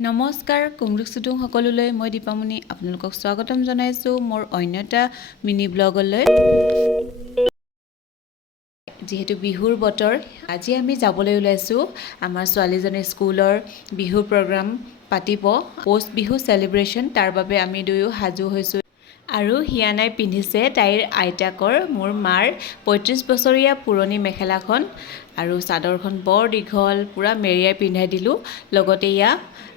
নমস্কাৰ কুমৰুক সুতুং সকলোলৈ মই দীপামণি আপোনালোকক স্বাগতম জনাইছো মোৰ অন্য এটা মিনি ব্লগলৈ যেহেতু বিহুৰ বতৰ আজি আমি যাবলৈ ওলাইছো আমাৰ ছোৱালীজনীৰ স্কুলৰ বিহু প্ৰগ্ৰাম পাতিব পোষ্ট বিহু সেলিব্ৰেশন তাৰ বাবে আমি দুয়ো হাজু হৈছো আৰু হিয়ানাই পিন্ধিছে তাইৰ আইতাকৰ মোৰ মাৰ 35 বছৰীয়া পুৰণি মেখেলাখন আৰু চাদৰখন বৰ দীঘল পুৰা মেৰিয়াই পিন্ধাই দিলো লগতে ইয়া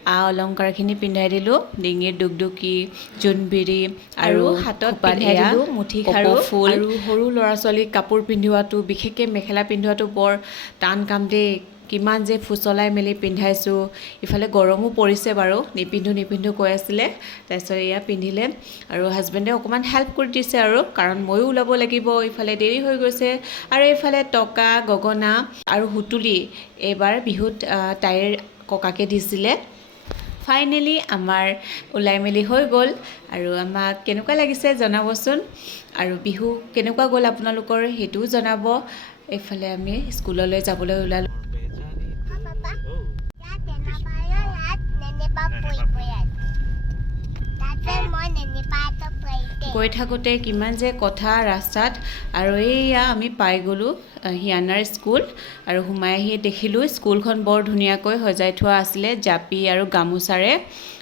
অলংকাৰখিনি পিন্ধাই দিলো ডিঙিৰ দুগদুকি জুনবিৰি আৰু হাতত পিন্ধাই দিলো মুঠি খাৰু ফুল আৰু সৰু লৰা ছোৱালী কাপোৰ পিন্ধোৱাটো বিশেষকৈ মেখেলা পিন্ধোৱাটো বৰ টান কাম দেই কিমান যে ফুচলাই মেলি পিন্ধাইছো ইফালে গৰমো পৰিছে বাৰু নিপিন্ধু কৈ আছিলে তাৰপিছত ইয়া পিন্ধিলে আৰু হাজবেণ্ডে অকমান হেল্প কৰি দিছে আৰু কাৰণ ময়ো ওলাব লাগিব ইফালে দেৰি হৈ গৈছে আৰু ইফালে টকা গগনা আৰু হুতুলি এবাৰ বিহুত তাইৰ ককাকে দিছিলে ফাইনালি আমাৰ ওলাই মেলি হৈ গ'ল আৰু আমাক কেনেকুৱা লাগিছে জনাবচোন আৰু বিহু কেনেকুৱা গ'ল আপোনালোকৰ হেতু জনাব এফালে আমি স্কুললৈ যাবলৈ ওলালো গৈ থাকোঁতে কিমান যে কথা ৰাস্তাত আৰু এইয়া আমি পাই গ'লো হিয়ানাৰ স্কুল আৰু সোমাই আহি দেখিলোঁ স্কুলখন বৰ ধুনীয়াকৈ সজাই থোৱা আছিলে জাপি আৰু গামোচাৰে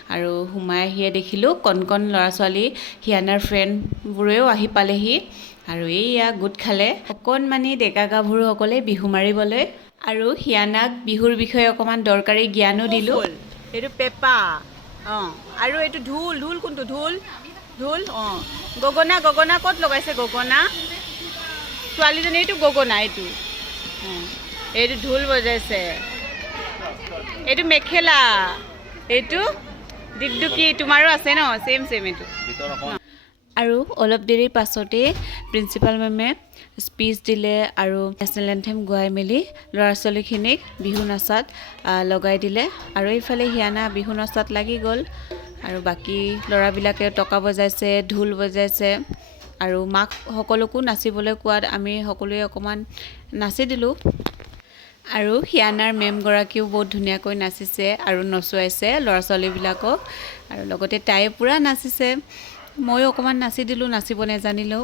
আৰু সোমাই আহিয়ে দেখিলোঁ কণ ল'ৰা ছোৱালী হিয়ানাৰ ফ্ৰেণ্ডবোৰেও আহি পালেহি আৰু এইয়া গোট খালে অকণমানি ডেকা গাভৰুসকলে বিহু মাৰিবলৈ আৰু হিয়ানাক বিহুৰ বিষয়ে অকণমান দৰকাৰী জ্ঞানো দিলোঁ এইটো পেপা আৰু এইটো ঢোল কোনটো ঢোল গগনা ক'ত লগাইছে গগনা ছোৱালীজনী এইটো গগনা এইটো ঢোল বজাইছে এইটো মেখেলা এইটো দিগদুকি তোমাৰো আছে ন সেম এইটো আৰু অলপ দেৰিৰ পাছতে প্ৰিন্সিপাল মেমে স্পীচ দিলে আৰু নেশ্যনেল এন্থেম গোৱাই মেলি ল'ৰা ছোৱালীখিনিক বিহু নাচাত লগাই দিলে আৰু এইফালে হিয়ানা বিহু নাচাত লাগি গ'ল আৰু বাকী ল'ৰাবিলাকে টকা বজাইছে ঢোল বজাইছে আৰু মাক সকলোকো নাচিবলৈ কোৱাত আমি সকলোৱে অকণমান নাচি দিলোঁ আৰু হিয়ানাৰ মেমগৰাকীও বহুত ধুনীয়াকৈ নাচিছে আৰু নচুৱাইছে ল'ৰা ছোৱালীবিলাকক আৰু লগতে তাই পূৰা নাচিছে ময়ো অকণমান নাচি দিলোঁ নাচিব নেজানিলেও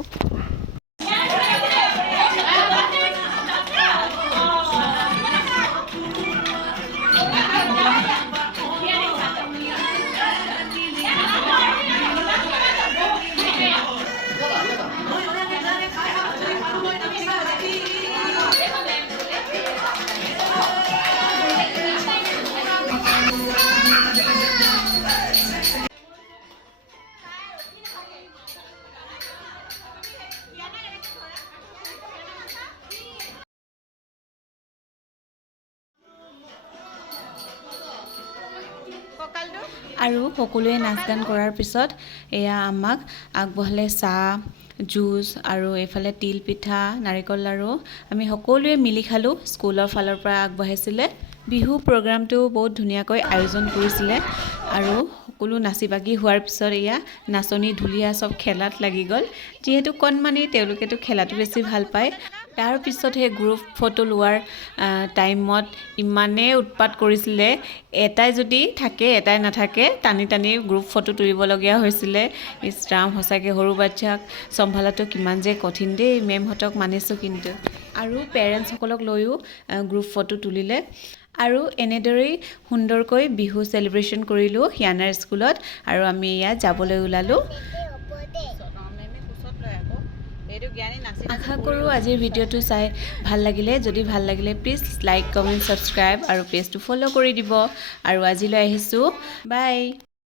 আৰু সকলোৱে নাচ গান কৰাৰ পিছত এয়া আমাক আগবঢ়ালে চাহ জুচ আৰু এইফালে তিল পিঠা নাৰিকল লাৰু আমি সকলোৱে মিলি খালোঁ স্কুলৰ ফালৰ পৰা আগবঢ়াইছিলে বিহু প্ৰগ্ৰামটো বহুত ধুনীয়াকৈ আয়োজন কৰিছিলে আৰু সকলো নাচি বাগি হোৱাৰ পিছত এয়া নাচনী ঢুলীয়া চব খেলাত লাগি গ'ল যিহেতু কণমানি তেওঁলোকেতো খেলাটো বেছি ভাল পায় তাৰ পিছত সেই গ্ৰুপ ফটো লোৱাৰ টাইমত ইমানেই উৎপাত কৰিছিলে এটাই যদি থাকে এটাই নাথাকে টানি গ্ৰুপ ফটো তুলিবলগীয়া হৈছিলে ইছৰাম সঁচাকৈ সৰু বাচ্চাক চম্ভালাটো কিমান যে কঠিন দেই মেমহঁতক মানিছোঁ কিন্তু আৰু পেৰেণ্টছসকলক লৈও গ্ৰুপ ফটো তুলিলে আৰু এনেদৰেই সুন্দৰকৈ বিহু সেলিব্ৰেশন কৰিলোঁ হিয়ানাৰ স্কুলত আৰু আমি ইয়াত যাবলৈ ওলালোঁ আশা কৰোঁ আজিৰ ভিডিঅ'টো চাই ভাল লাগিলে যদি ভাল লাগিলে প্লিজ লাইক কমেণ্ট ছাবস্ক্ৰাইব আৰু পেজটো ফ'ল' কৰি দিব আৰু আজিলৈ আহিছোঁ বাই